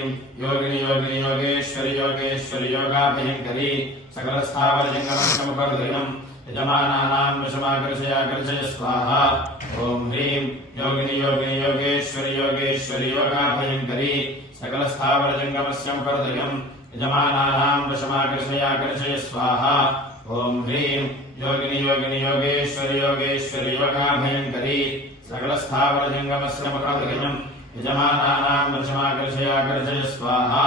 योगिनी योगिनी योगेश्वरी योगेश्वरी योगाभयंकरी सकल स्थावर जंगमसमुखर्दयम् यजमानानां वशमाकर्षयाकर्षय स्वाहा ओम ह्रीं योगिनी योगिनी योगेश्वरी योगेश्वरी योगाभयंकरी सकल स्थावर जंगमसमुखर्दयम् यजमानानां वशमाकर्षयाकर्षय स्वाहा ओम ह्रीं योगिनी योगिनी योगेश्वरी योगेश्वरी योगाभयंकरी सकल स्थावर जंगमसमुखर्दयम् यजमानानां वशमाकर्षयाकर्षय स्वाहा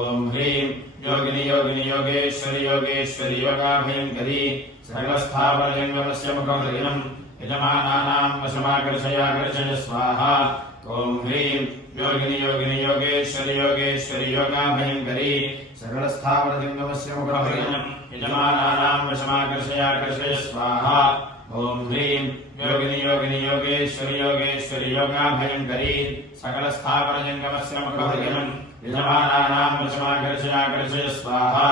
ओम ह्रीं योगिनी योगिनी योगेश्वरी योगेश्वरी योगाभयंकरी सकल स्थावर जंगमसमुखर्दयम् यजमानानां वशमाकर्षयाकर्षय स्वाहा ओम ह्रीं योगिनी योगिनी योगेश्वरी योगेश्वरी योगाभयंकरी सकल स्थावर जंगमसमुखर्दयम् यजमानानां वशमाकर्षयाकर्षय स्वाहा ओम ह्रीं योगिनी योगिनी योगेश्वरी योगेश्वरी योगाभयंकरी सकल स्थावर जंगमसमुखर्दयम् यजमानानां वशमाकर्षयाकर्षय स्वाहा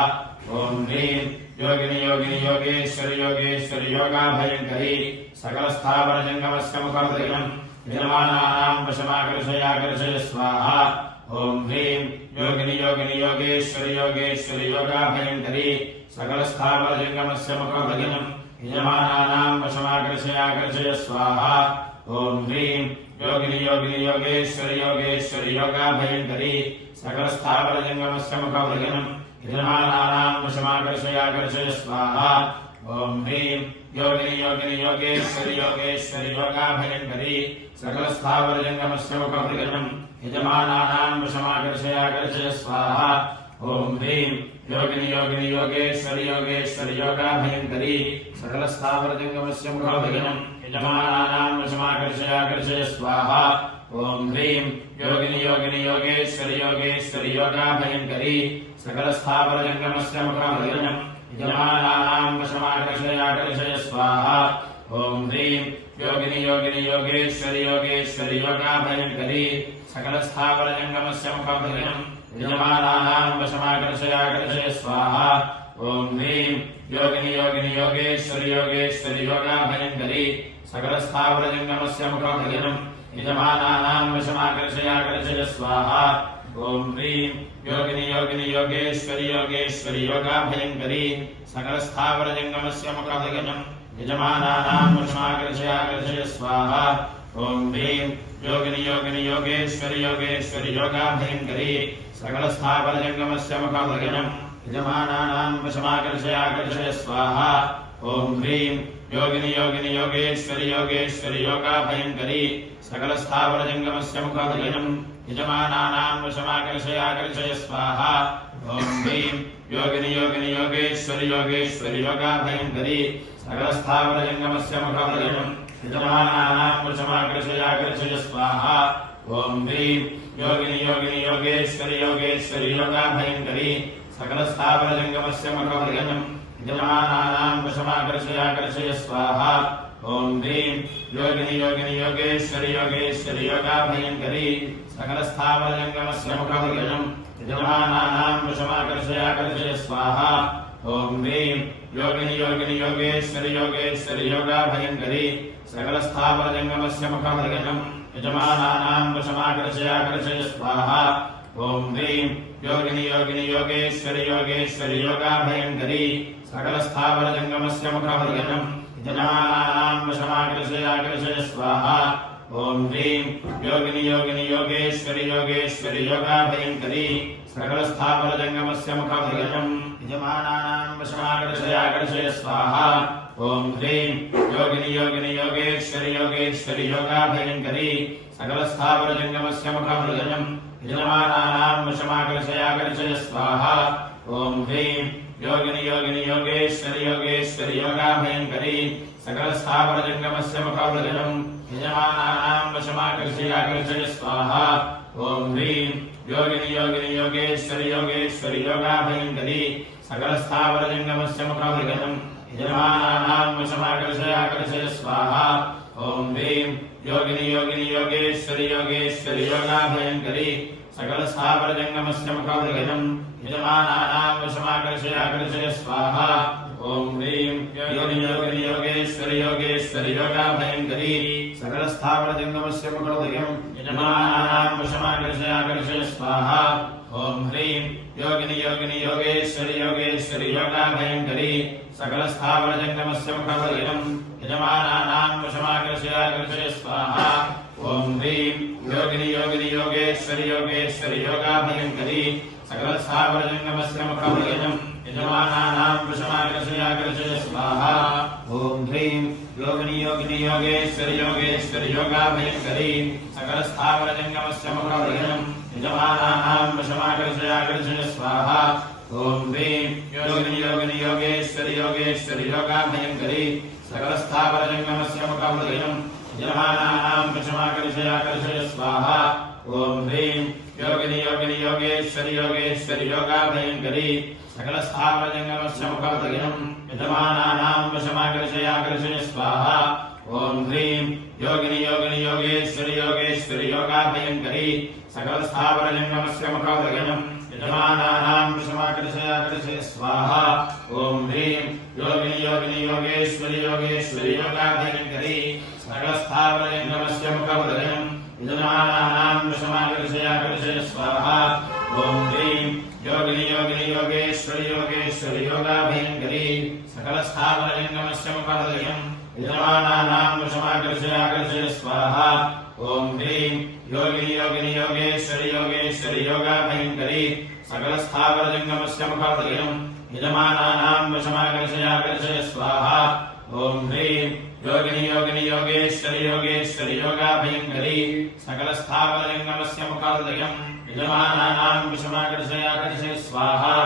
ओम ह्रीं योगिनी योगिनी योगेश्वरी योगेश्वरी योगाभयंकरी सकल स्थावर जंगमसमुखर्दयम् यजमानानां वशमाकर्षयाकर्षय स्वाहा ओम ह्रीं योगिनी योगिनी योगेश्वरी योगेश्वरी योगाभयंकरी सकल स्थावर जंगमसमुखर्दयम् यजमानानां वशमाकर्षयाकर्षय स्वाहा ओम ह्रीं योगिनी योगिनी योगेश्वरी योगेश्वरी योगाभयंकरी सकल स्थावर जंगमसमुखर्दयम् यजमानानां वशमाकर्षयाकर्षय स्वाहा ओम ह्रीं योगिनी योगिनी योगेश्वरी योगेश्वरी योगाभयंकरी सकल स्थावर जंगमसमुखर्दयम् यजमानानां वशमाकर्षयाकर्षय स्वाहा ओम ह्रीं योगिनी योगिनी योगेश्वरी योगेश्वरी योगाभयंकरी सकल स्थावर जंगमसमुखर्दयम् यजमानानां वशमाकर्षयाकर्षय स्वाहा ओम ह्रीं योगिनी योगिनी योगेश्वरी योगेश्वरी योगाभयंकरी सकल स्थावर जंगमसमुखर्दयम् यजमानानां वशमाकर्षयाकर्षय स्वाहा ओम ह्रीं योगिनी योगिनी योगेश्वरी योगेश्वरी योगाभयंकरी सकल स्थावर जंगमसमुखर्दयम् यजमानानां वशमाकर्षयाकर्षय स्वाहा ओम ह्रीं योगिनी योगिनी योगेश्वरी योगेश्वरी योगाभयंकरी सकल स्थावर जंगमसमुखर्दयम् यजमानानां वशमाकर्षयाकर्षय स्वाहा ओम ह्रीं योगिनी योगिनी योगेश्वरी योगेश्वरी योगाभयंकरी सकल स्थावर जंगमसमुखर्दयम् यजमानानां वशमाकर्षयाकर्षय स्वाहा ओम ह्रीं योगिनी योगिनी योगेश्वरी योगेश्वरी योगाभयंकरी सकल स्थावर जंगमसमुखर्दयम् यजमानानां वशमाकर्षयाकर्षय स्वाहा ओम ह्रीं योगिनी योगिनी योगेश्वरी योगेश्वरी योगाभयंकरी सकल स्थावर जंगमसमुखर्दयम् यजमानानां वशमाकर्षयाकर्षय स्वाहा ओम ह्रीं योगिनी योगिनी योगेश्वरी योगेश्वरी योगाभयंकरी सकल स्थावर जंगमसमुखर्दयम् यजमानानां वशमाकर्षयाकर्षय स्वाहा ओम ह्रीं योगिनी योगिनी योगेश्वरी योगेश्वरी योगाभयंकरी सकल स्थावर जंगमसमुखर्दयम् यजमानानां वशमाकर्षयाकर्षय स्वाहा ओम ह्रीं योगिनी योगिनी योगेश्वरी योगेश्वरी योगाभयंकरी सकल स्थावर जंगमसमुखर्दयम् यजमानानां वशमाकर्षयाकर्षय स्वाहा ओम ह्रीं योगिनी योगिनी योगेश्वरी योगेश्वरी योगाभयंकरी सकल स्थावर जंगमसमुखर्दयम् यजमानानां वशमाकर्षयाकर्षय स्वाहा ओम ह्रीं योगिनी योगिनी योगेश्वरी योगेश्वरी योगाभयंकरी सकल स्थावर जंगमसमुखर्दयम् यजमानानां वशमाकर्षयाकर्षय स्वाहा ओम ह्रीं योगिनी योगिनी योगेश्वरी योगेश्वरी योगाभयंकरी सकल स्थावर जंगमसमुखर्दयम् यजमानानां वशमाकर्षयाकर्षय स्वाहा ओम ह्रीं योगिनी योगिनी योगेश्वरी योगेश्वरी योगाभयंकरी सकल स्थावर जंगमसमुखर्दयम् यजमानानां वशमाकर्षयाकर्षय स्वाहा ओम ह्रीं योगिनी योगिनी योगेश्वरी योगेश्वरी योगाभयंकरी सकल स्थावर जंगमसमुखर्दयम् यजमानानां वशमाकर्षयाकर्षय स्वाहा ओम ह्रीं योगिनी योगिनी योगेश्वरी योगेश्वरी योगाभयंकरी सकल स्थावर जंगमसमुखर्दयम् यजमानानां वशमाकर्षयाकर्षय स्वाहा ओम ह्रीं योगिनी योगिनी योगेश्वरी योगेश्वरी योगाभयंकरी सकल स्थावर जंगमसमुखर्दयम् यजमानानां वशमाकर्षयाकर्षय स्वाहा ओम ह्रीं योगिनी योगिनी योगेश्वरी योगेश्वरी योगाभयंकरी सकल स्थावर जंगमसमुखर्दयम् यजमानानां वशमाकर्षयाकर्षय स्वाहा ॐ ह्रीं योगिनि योगिनि योगेश्वरि योगेश्वरि योगाभयङ्करी सकलस्थावरजङ्गमस्य मुखपरिणम् यजमानानां वशमाकर्षयाकर्षय स्वाहा ॐ ह्रीं योगिनि योगिनि योगेश्वरि योगेश्वरि योगाभयङ्करी सकलस्थावरजङ्गमस्य मुखपरिणम् यजमानानां वशमाकर्षयाकर्षय स्वाहा ॐ ह्रीं योगिनि योगिनि योगेश्वरि योगेश्वरि योगाभयङ्करी सकलस्थावरजङ्गमस्य मुखपरिणम् यजमानानां वशमाकर्षयाकर्षय स्वाहा ॐ ह्रीं योगिनि योगिनि योगेश्वरि योगेश्वरि योगाभयङ्करी सकलस्थावरजङ्गमस्य मुखपरिणम् यजमानानां वशमाकर्षयाकर्षय स्वाहा ॐ ह्रीं योगिनि योगिनि योगेश्वरि योगेश्वरि योगाभयङ्करी सकलस्थावरजङ्गमस्य मुखपरिणम् यजमानानां वशमाकर्षयाकर्षय स्वाहा ॐ ह्रीं योगिनि योगिनि योगेश्वरि योगेश्वरि योगाभयङ्करी सकलस्थावरजङ्गमस्य मुखपरिणम् यजमानानां वशमाकर्षयाकर्षय स्वाहा ॐ ह्रीं योगिनि योगिनि योगेश्वरि योगेश्वरि योगाभयङ्करी सकलस्थावरजङ्गमस्य मुखपरिणम् यजमानानां वशमाकर्षयाकर्षय स्वाहा ॐ ह्रीं योगिनि योगिनि योगेश्वरि योगेश्वरि योगाभयङ्करी सकलस्थावरजङ्गमस्य मुखपरिणम् यजमानानां वशमाकर्षयाकर्षय स्वाहा ॐ ह्रीं योगिनि योगिनि योगेश्वरि योगेश्वरि योगाभयङ्करी सकलस्थावरजङ्गमस्य मुखपरिणम् यजमानानां वशमाकर्षयाकर्षय स्वाहा ॐ ह्रीं योगिनि योगिनि योगेश्वरि योगेश्वरि योगाभयङ्करी सकलस्थावरजङ्गमस्य मुखपरिणम् यजमानानां वशमाकर्षयाकर्षय स्वाहा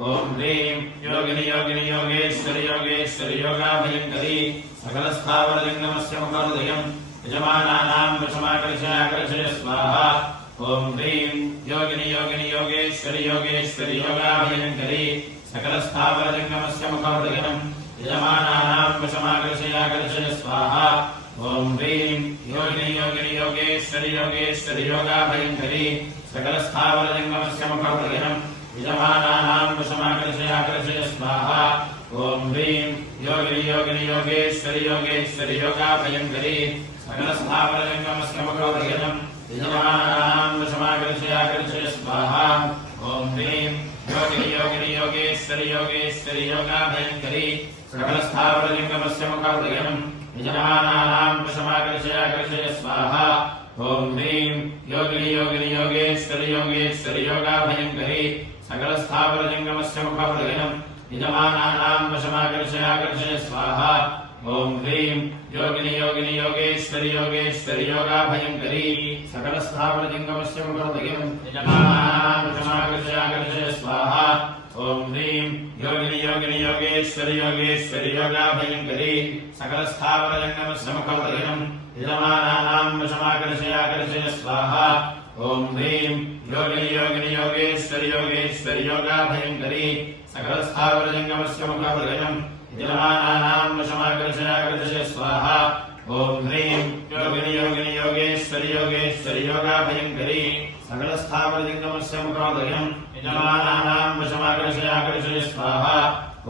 ॐ ह्रीं योगिनि योगिनि योगेश्वरि योगेश्वरि योगाभयङ्करी सकलस्थावरजङ्गमस्य मुखपरिणम् यजमानानां वशमाकर्षयाकर्षय स्वाहा ॐ ह्रीं योगिनि योगिनि योगेश्वरि योगेश्वरि योगाभयङ्करी सकलस्थावरजङ्गमस्य मुखपरिणम् यजमानानां वशमाकर्षयाकर्षय स्वाहा ॐ ह्रीं योगिनि योगिनि योगेश्वरि योगेश्वरि योगाभयङ्करी सकलस्थावरजङ्गमस्य मुखपरिणम् यजमानानां वशमाकर्षयाकर्षय स्वाहा ॐ ह्रीं योगिनि योगिनि योगेश्वरि योगेश्वरि योगाभयङ्करी सकलस्थावरजङ्गमस्य मुखपरिणम् यजमानानां वशमाकर्षयाकर्षय स्वाहा ॐ ह्रीं योगिनि योगिनि योगेश्वरि योगेश्वरि योगाभयङ्करी सकलस्थावरजङ्गमस्य मुखपरिणम् यजमानानां वशमाकर्षयाकर्षय स्वाहा ॐ ह्रीं योगिनि योगिनि योगेश्वरि योगेश्वरि योगाभयङ्करी सकलस्थावरजङ्गमस्य मुखपरिणम् यजमानानां वशमाकर्षयाकर्षय स्वाहा ॐ ह्रीं योगिनि योगिनि योगेश्वरि योगेश्वरि योगाभयङ्करी सकलस्थावरजङ्गमस्य मुखपरिणम् यजमानानां वशमाकर्षयाकर्षय स्वाहा ॐ ह्रीं योगिनि योगिनि योगेश्वरि योगेश्वरि योगाभयङ्करी सकलस्थावरजङ्गमस्य मुखपरिणम् यजमानानां वशमाकर्षयाकर्षय स्वाहा ॐ ह्रीं योगिनि योगिनि योगेश्वरि योगेश्वरि योगाभयङ्करी सकलस्थावरजङ्गमस्य मुखपरिणम् यजमानानां वशमाकर्षयाकर्षय स्वाहा ॐ ह्रीं योगिनि योगिनि योगेश्वरि योगेश्वरि योगाभयङ्करी सकलस्थावरजङ्गमस्य मुखपरिणम् यजमानानां वशमाकर्षयाकर्षय स्वाहा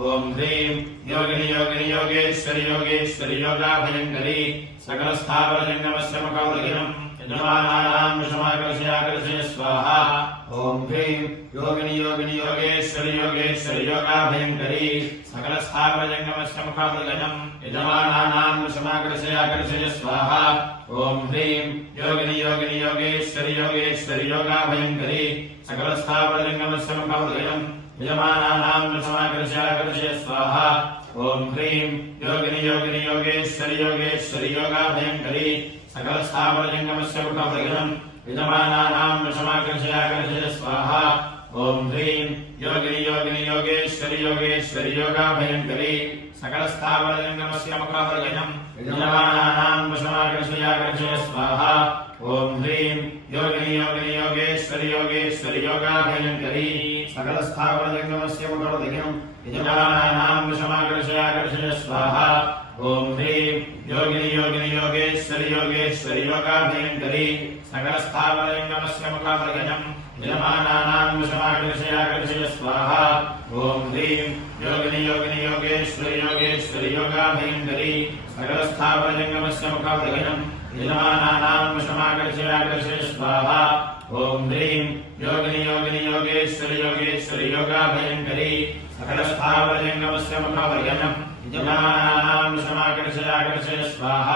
ॐ ह्रीं योगिनि योगिनि योगेश्वरि योगेश्वरि योगाभयङ्करी सकलस्थावरजङ्गमस्य मुखपरिणम् यजमानानां वशमाकर्षयाकर्षय स्वाहा ॐ ह्रीं योगिनि योगिनि योगेश्वरि योगेश्वरि योगाभयङ्करी सकलस्थावरजङ्गमस्य मुखपरिणम् यजमानानां वशमाकर्षयाकर्षय स्वाहा ॐ ह्रीं योगिनि योगिनि योगेश्वरि योगेश्वरि योगाभयङ्करी सकलस्थावरजङ्गमस्य मुखपरिणम् यजमानानां वशमाकर्षयाकर्षय स्वाहा ॐ ह्रीं योगिनि योगिनि योगेश्वरि योगेश्वरि योगाभयङ्करी सकलस्थावरजङ्गमस्य मुखपरिणम् यजमानानां वशमाकर्षयाकर्षय स्वाहा ॐ ह्रीं योगिनि योगिनि योगेश्वरि योगेश्वरि योगाभयङ्करी सकलस्थावरजङ्गमस्य मुखपरिणम् यजमानानां वशमाकर्षयाकर्षय स्वाहा ॐ ह्रीं योगिनि योगिनि योगेश्वरि योगेश्वरि योगाभयङ्करी सकलस्थावरजङ्गमस्य मुखपरिणम् यजमानानां वशमाकर्षयाकर्षय स्वाहा ॐ ह्रीं योगिनि योगिनि योगेश्वरि योगेश्वरि योगाभयङ्करी सकलस्थावरजङ्गमस्य मुखपरिणम् यजमानानां वशमाकर्षयाकर्षय स्वाहा ॐ ह्रीं योगिनि योगिनि योगेश्वरि योगेश्वरि योगाभयङ्करी सकलस्थावरजङ्गमस्य मुखपरिणम् यजमानानां वशमाकर्षयाकर्षय स्वाहा ॐ ह्रीं योगिनि योगिनि योगेश्वरि योगेश्वरि योगाभयङ्करी सकलस्थावरजङ्गमस्य मुखवर्यम् यजमानानां वशमाकर्षयाकर्षय स्वाहा